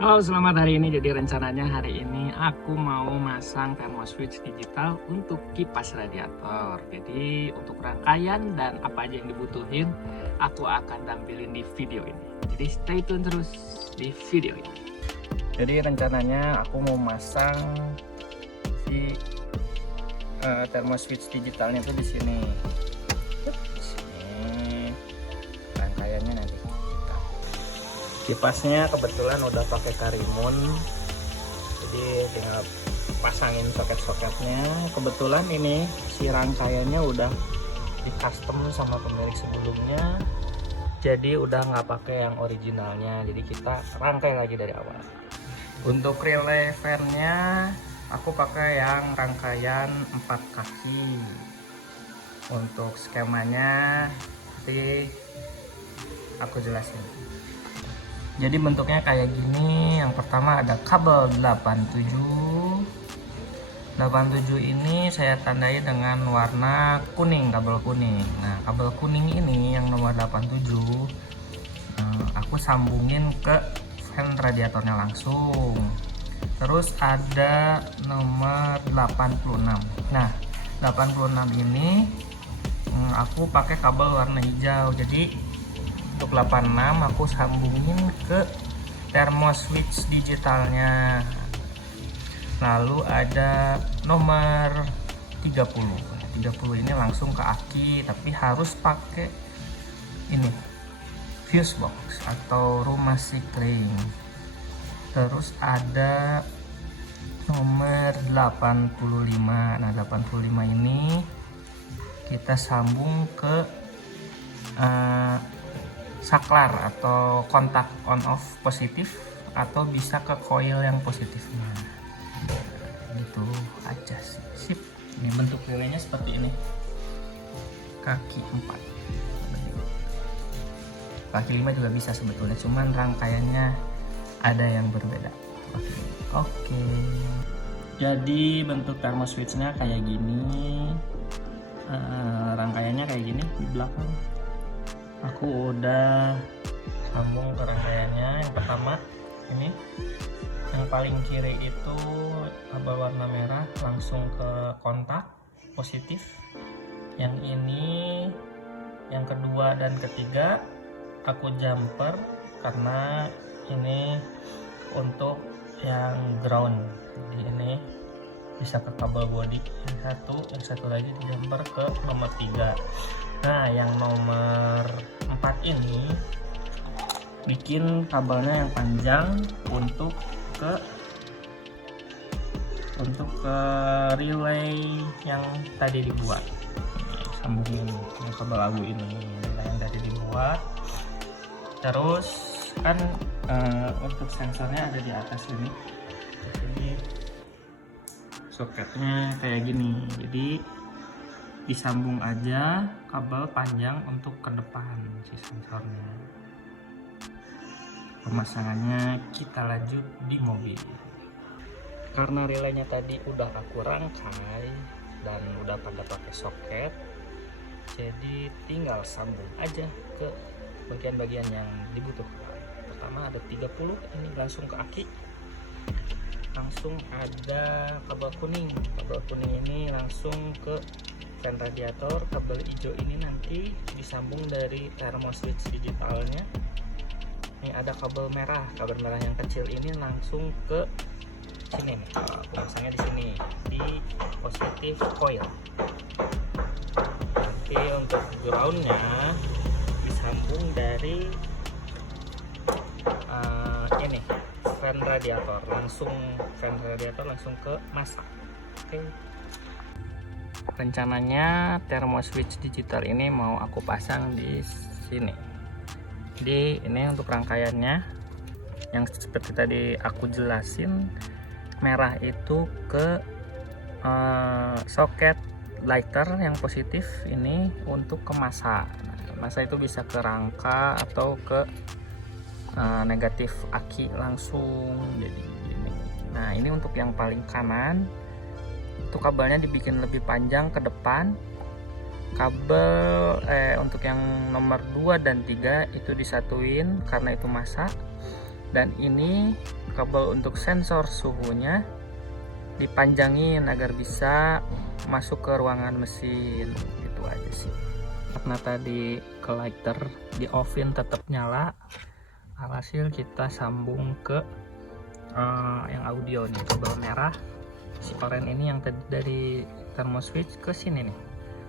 Halo, selamat hari ini. Jadi rencananya hari ini aku mau masang thermoswitch digital untuk kipas radiator. Jadi untuk rangkaian dan apa aja yang dibutuhin aku akan tampilin di video ini. Jadi stay tune terus di video ini. Jadi rencananya aku mau masang si thermoswitch digitalnya tuh di sini. Di sini rangkaiannya nanti. Kipasnya kebetulan udah pakai Karimun, jadi tinggal pasangin soket-soketnya. Kebetulan ini si rangkaiannya udah di custom sama pemilik sebelumnya, jadi udah nggak pakai yang originalnya, jadi kita rangkai lagi dari awal. Untuk relay fan-nya aku pakai yang rangkaian 4 kaki. Untuk skemanya nanti aku jelasin. Jadi bentuknya kayak gini. Yang pertama ada kabel 87. 87 ini saya tandai dengan warna kuning, kabel kuning. Nah, kabel kuning ini yang nomor 87 aku sambungin ke fan radiatornya langsung. Terus ada nomor 86. Nah, 86 ini aku pakai kabel warna hijau. Jadi untuk 86 aku sambungin ke thermoswitch digitalnya. Lalu ada nomor 30. 30 ini langsung ke aki, tapi harus pakai ini fuse box atau rumah sikring. Terus ada nomor 85. Nah, 85 ini kita sambung ke saklar atau kontak on off positif, atau bisa ke coil yang positifnya. Gitu aja sih. Sip. Ini bentuk relaynya seperti ini. Kaki 4. Kaki 5 juga bisa sebetulnya, cuman rangkaiannya ada yang berbeda. Oke. Jadi bentuk thermoswitchnya kayak gini. Rangkaiannya kayak gini di belakang. Aku udah sambung ke rangkaiannya. Yang pertama ini, yang paling kiri itu kabel warna merah langsung ke kontak positif. Yang ini, yang kedua dan ketiga aku jumper karena ini untuk yang ground. Jadi ini bisa ke kabel body yang satu lagi di jumper ke nomor 3. Nah, yang nomor 4 ini bikin kabelnya yang panjang untuk ke relay yang tadi dibuat. Sambungin yang kabel abu ini yang tadi dibuat. Terus kan untuk sensornya ada di atas ini. Jadi soketnya kayak gini. Jadi disambung aja kabel panjang untuk ke depan si sensornya. Pemasangannya kita lanjut di mobil. Karena relaynya tadi udah aku rangkai dan udah pada pakai soket, jadi tinggal sambung aja ke bagian-bagian yang dibutuhkan. Pertama ada 30, ini langsung ke aki. Langsung ada kabel kuning ini langsung ke fan radiator. Kabel hijau ini nanti disambung dari thermoswitch digitalnya. Ini ada kabel merah yang kecil ini langsung ke sini nih. Pasangnya di sini di positif coil. Nanti untuk groundnya disambung dari ini fan radiator langsung ke masa. Oke. Rencananya thermoswitch digital ini mau aku pasang di sini. Jadi ini untuk rangkaiannya yang seperti tadi aku jelasin, merah itu ke soket lighter yang positif ini untuk ke masa. Masa itu bisa ke rangka atau ke negatif aki langsung. Jadi ini. Nah, ini untuk yang paling kanan. Itu kabelnya dibikin lebih panjang ke depan. Kabel untuk yang nomor 2 dan 3 itu disatuin karena itu masa. Dan ini kabel untuk sensor suhunya dipanjangin agar bisa masuk ke ruangan mesin. Itu aja sih. Karena tadi ke lighter di oven tetap nyala, alhasil kita sambung ke yang audio nih, kabel merah si oren ini yang tadi dari thermo switch ke sini nih.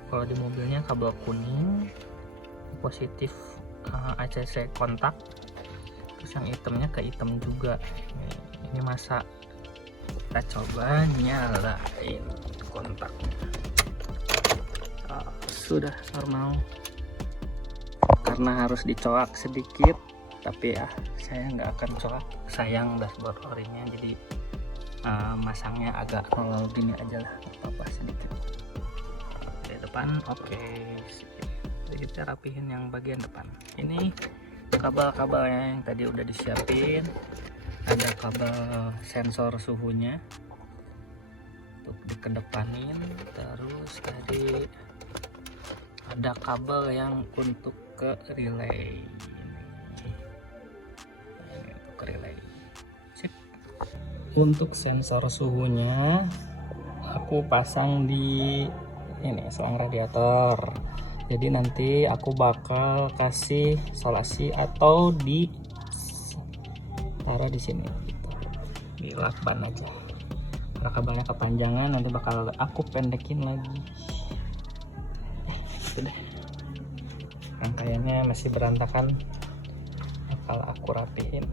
Kalau di mobilnya kabel kuning positif ACC kontak, terus yang hitamnya ke hitam juga. Ini masa kita coba nyalain kontaknya. Sudah normal, karena harus dicoak sedikit, tapi ya saya nggak akan coak, sayang dashboard orinya, jadi masangnya agak nol gini aja lah, apa-apa sedikit. Di depan oke. Jadi kita rapihin yang bagian depan. Ini kabel-kabelnya yang tadi udah disiapin. Ada kabel sensor suhunya untuk dikedepanin, terus tadi ada kabel yang untuk ke relay. Ini untuk ke relay. Sip. Untuk sensor suhunya aku pasang di ini selang radiator. Jadi nanti aku bakal kasih solasi atau di taruh di sini gitu. Di lakban aja. Karena kabelnya kepanjangan, nanti bakal aku pendekin lagi. Gitu deh. Rangkaiannya masih berantakan, bakal aku rapihin.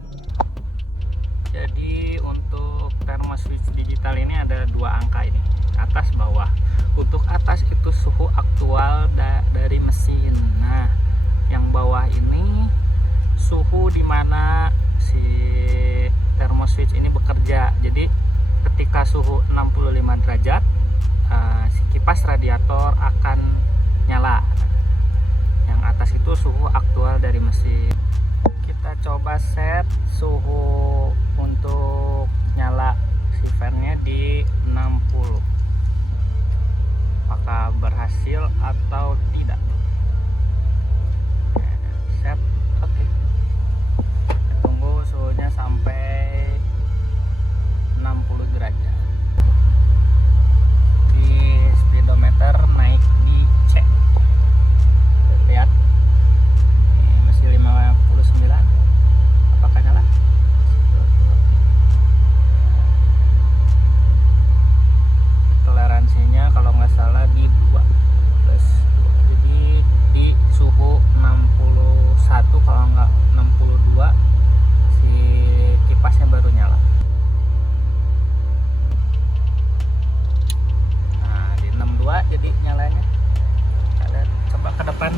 Jadi untuk thermo switch digital ini ada 2 angka ini, atas bawah. Untuk atas itu suhu aktual dari mesin. Nah, yang bawah ini suhu dimana si thermo switch ini bekerja. Jadi ketika suhu 65 derajat si kipas radiator akan nyala. Yang atas itu suhu aktual dari mesin. Kita coba set suhu untuk nyala si fan-nya di 60. Apakah berhasil atau tidak? Set. Oke. Tunggu suhunya sampai 60 derajat. Di speedometer naik di C. Lihat. Ini masih 59. Apakah nyala? Toleransinya kalau nggak salah di 2 plus 2. Jadi di suhu 61 kalau nggak 62 si kipasnya baru nyala. Nah di 62 jadi nyalanya. Kita coba ke depan.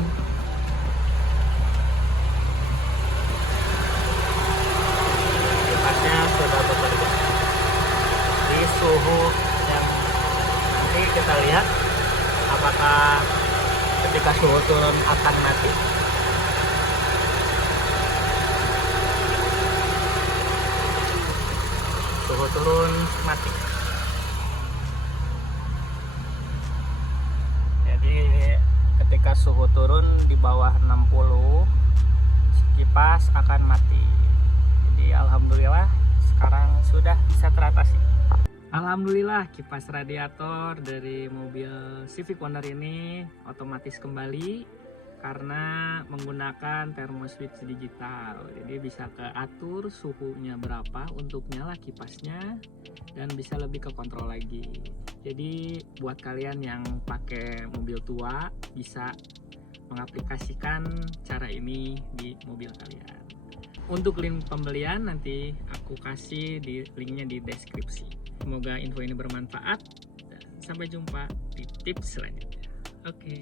Kipasnya sudah bekerja di suhu yang nanti kita lihat apakah ketika suhu turun akan mati. Suhu turun mati. Jadi ketika suhu turun di bawah 60 kipas akan mati. Jadi alhamdulillah sekarang sudah bisa teratasi. Alhamdulillah kipas radiator dari mobil Civic Wonder ini otomatis kembali karena menggunakan thermo switch digital. Jadi bisa keatur suhunya berapa untuk nyala kipasnya dan bisa lebih ke kontrol lagi. Jadi buat kalian yang pakai mobil tua bisa mengaplikasikan cara ini di mobil kalian. Untuk link pembelian nanti aku kasih di linknya di deskripsi. Semoga info ini bermanfaat dan sampai jumpa di tips selanjutnya. Oke.